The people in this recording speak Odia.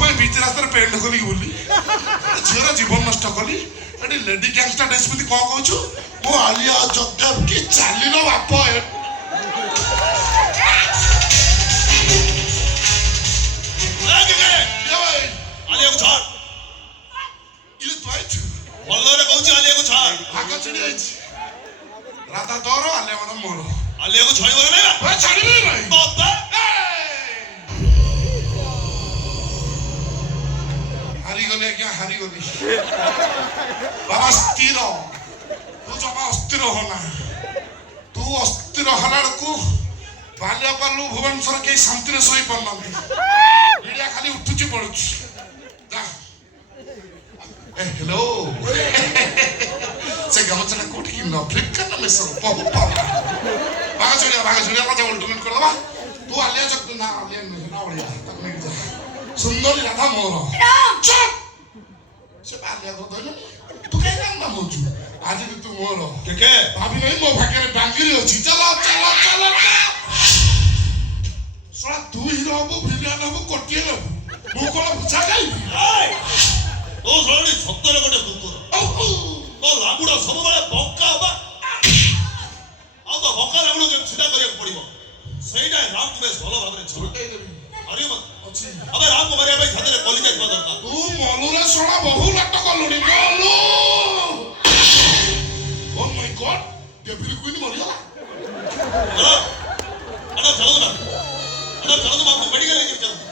ପାଇଁ ବିଚ୍ ରାସ୍ତାରେ ପେଣ୍ଟ ଖୋଲିକି ବୁଲି ଝିଅର ଜୀବନ ନଷ୍ଟ କଲି ଏଠି ଲେଡି ଗ୍ୟାଙ୍ଗଷ୍ଟର ଡ୍ରେସ୍ ପିନ୍ଧି କ'ଣ କହୁଛୁ ମୁଁ ଆଲିଆ ଜଗଦେବ କି ଚାଲିଲ ବାପ ଆଲିଆକୁ ଛାଡ ଇଏ ତୁ ଆଇଛୁ ଭଲରେ କହୁଛି ଆଲିଆକୁ ଛାଡ ଭାଗ ଛିଡ଼ି ଯାଇଛି ରାଧା ତୋର ଆଲିଆ ମ୍ୟାଡାମ ମୋର ଆଲିଆକୁ ଛାଡ଼ିବ ନା ଛାଡ଼ିବି ନାହିଁ ବାପା ହାରିଗଲି ଆଜ୍ଞା ହାରିଗଲି ବାବା ସ୍ଥିର ତୁ ଜମା ଅସ୍ଥିର ହନା ତୁ ଅସ୍ଥିର ହେଲା ବେଳକୁ ବାଲିଆପାଲୁ ଭୁବନେଶ୍ୱର କେହି ଶାନ୍ତିରେ ଶୋଇପାରୁନାହାନ୍ତି ମିଡ଼ିଆ ଖାଲି ଉଠୁଛି ପଡୁଛି ହ୍ୟାଲୋ ସେ ଗାମଛାଟା କୋଉଠି କିଣିଲ ଫ୍ଲିପକାର୍ଟ ନା ମେସୋ ବହୁତ ଭଲ ଭାଗ ଛିଡ଼ିଆ କଥା ଅଲ୍ଟରନେଟ୍ କରିଦେବା ତୁ ଆଲିଆ ନା ଆଲିଆ ନୁହେଁ ନା ଅଳିଆ ତାକୁ ନେଇକି ଯା ସୁନ୍ଦରୀ ରାଧା ମୋର ସେ ଆଲିଆ କରିଦେଲ ତୁ କାହିଁ କାମ ହଉଛୁ ଆଜି ବି ତୁ ମୋର ଟିକେ ଭାବି ନାହିଁ ମୋ ଭାଗ୍ୟରେ ବାଙ୍ଗିରି ଅଛି ଚାଲ ଚାଲ ଚାଲ ଶଳା ତୁ ହିରୋ ହବୁ ଭିଲିଆନ ହବୁ କୋଟିଏ ନେବୁ ମୁଁ କଣ ବୁଝା ଖାଇବି ତୋ ଶରଣୀ ସତରେ ଗୋଟେ କୁକୁର ତୋ ଲାଗୁଡା ସବୁବେଳେ ବଙ୍କା ହବା ଆଉ ତ ବଙ୍କା ଲାଗୁଡ କେମିତି ସିଧା କରିବାକୁ ପଡିବ ସେଇଟା ରାମକୁ ବେଶ ଭଲ ଭାବରେ ଅଛି ଏବେ ରାମକୁ ମାରିବା ପାଇଁ ଛାତିରେ କଲି ଯାଇଥିବା ଦରକାର ତୁ ମଲୁରେ ଶଳା ବହୁ ନାଟ କଲୁଣି ମଲୁ ଓ ମାଇ ଗଡ୍ ଡେଭିଲ୍ କୁଇନ୍ ମରିଗଲା ଚଳନ୍ତୁ ନା ଚଳନ୍ତୁ ମା ମେଡିକାଲ ନେଇକି ଚାଲନ୍ତୁ